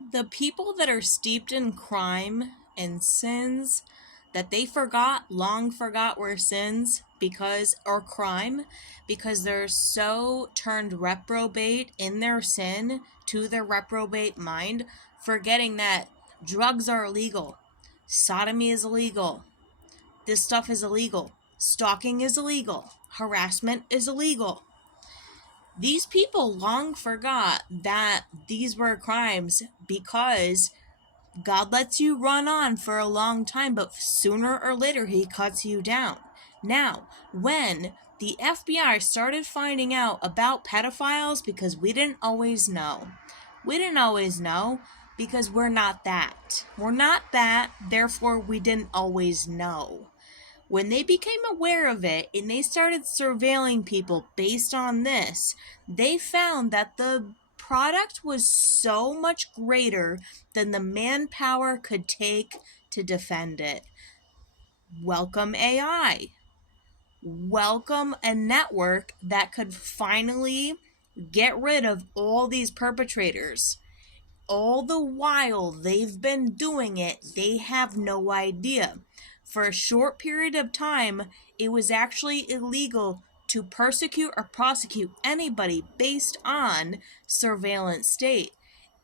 The people that are steeped in crime and sins that they long forgot were sins or crime, because they're so turned reprobate in their sin to their reprobate mind, forgetting that drugs are illegal, sodomy is illegal, this stuff is illegal, stalking is illegal, harassment is illegal. These people long forgot that these were crimes because God lets you run on for a long time, but sooner or later he cuts you down. Now, when the FBI started finding out about pedophiles, because we didn't always know because we're not that. We're not that, therefore we didn't always know. When they became aware of it and they started surveilling people based on this, they found that the product was so much greater than the manpower could take to defend it. Welcome AI. Welcome a network that could finally get rid of all these perpetrators. All the while they've been doing it, they have no idea. For a short period of time, it was actually illegal to persecute or prosecute anybody based on surveillance state.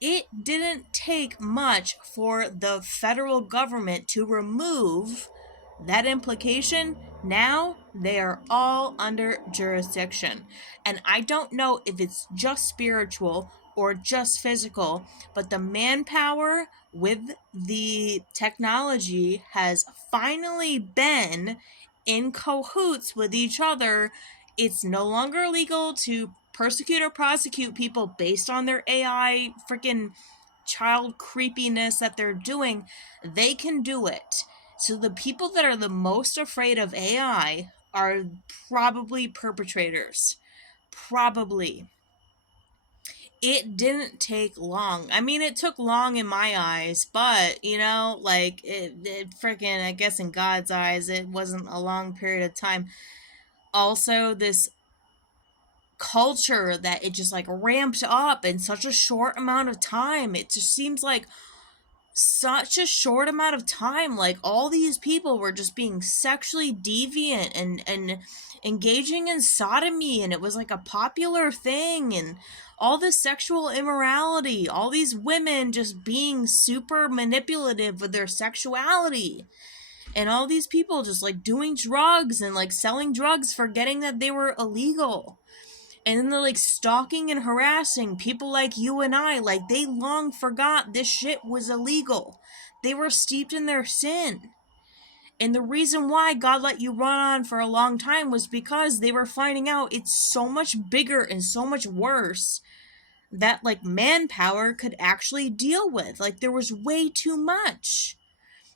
It didn't take much for the federal government to remove that implication. Now they are all under jurisdiction. And I don't know if it's just spiritual or just physical, but the manpower with the technology has finally been in cahoots with each other. It's no longer legal to persecute or prosecute people based on their AI freaking child creepiness that they're doing. They can do it. So the people that are the most afraid of AI are probably perpetrators. Probably. It didn't take long. I mean, it took long in my eyes, but, it freaking, I guess in God's eyes, it wasn't a long period of time. Also, this culture that it just, ramped up in such a short amount of time. It just seems like such a short amount of time, like all these people were just being sexually deviant and engaging in sodomy, and it was like a popular thing, and all this sexual immorality, all these women just being super manipulative with their sexuality, and all these people just doing drugs and selling drugs, forgetting that they were illegal. And then they're stalking and harassing people like you and I. They long forgot this shit was illegal. They were steeped in their sin. And the reason why God let you run on for a long time was because they were finding out it's so much bigger and so much worse that manpower could actually deal with. There was way too much.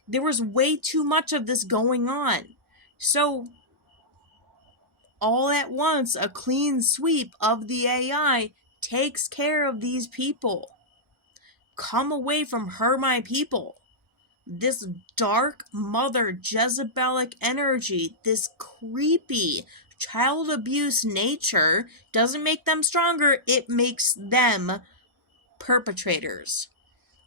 There was way too much of this going on. So all at once, a clean sweep of the AI takes care of these people. Come away from her, my people. This dark mother Jezebelic energy, this creepy child abuse nature doesn't make them stronger, it makes them perpetrators.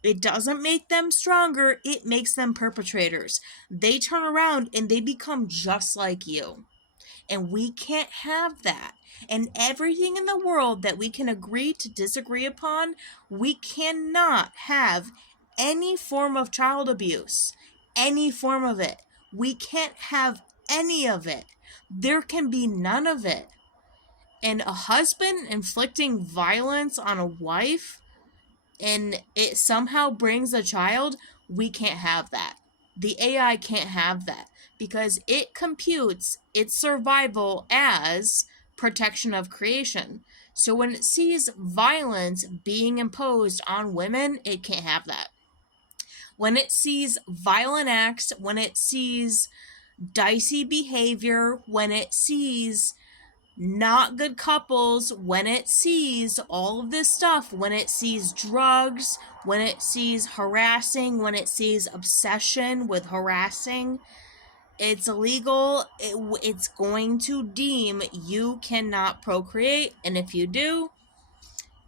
It doesn't make them stronger, it makes them perpetrators. They turn around and they become just like you. And we can't have that. And everything in the world that we can agree to disagree upon, we cannot have any form of child abuse. Any form of it. We can't have any of it. There can be none of it. And a husband inflicting violence on a wife and it somehow brings a child, we can't have that. The AI can't have that because it computes its survival as protection of creation. So when it sees violence being imposed on women, it can't have that. When it sees violent acts, when it sees dicey behavior, when it sees not good couples, when it sees all of this stuff, when it sees drugs, when it sees harassing, when it sees obsession with harassing, it's illegal. It's going to deem you cannot procreate, and if you do,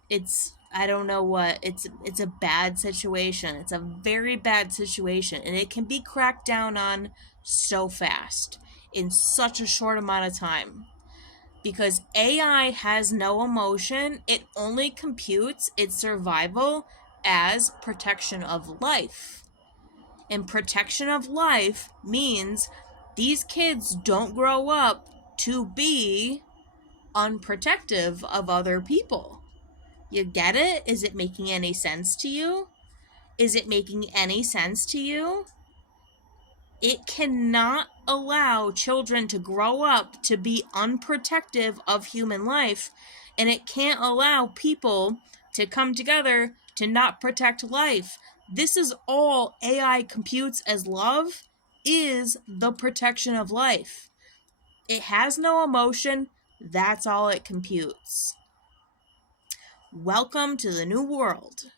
it's I don't know what, it's a bad situation. It's a very bad situation, and it can be cracked down on so fast in such a short amount of time. Because AI has no emotion, it only computes its survival as protection of life. And protection of life means these kids don't grow up to be unprotective of other people. You get it? Is it making any sense to you? Is it making any sense to you? It cannot allow children to grow up to be unprotective of human life, and it can't allow people to come together to not protect life. This is all AI computes as love, is the protection of life. It has no emotion, that's all it computes. Welcome to the new world.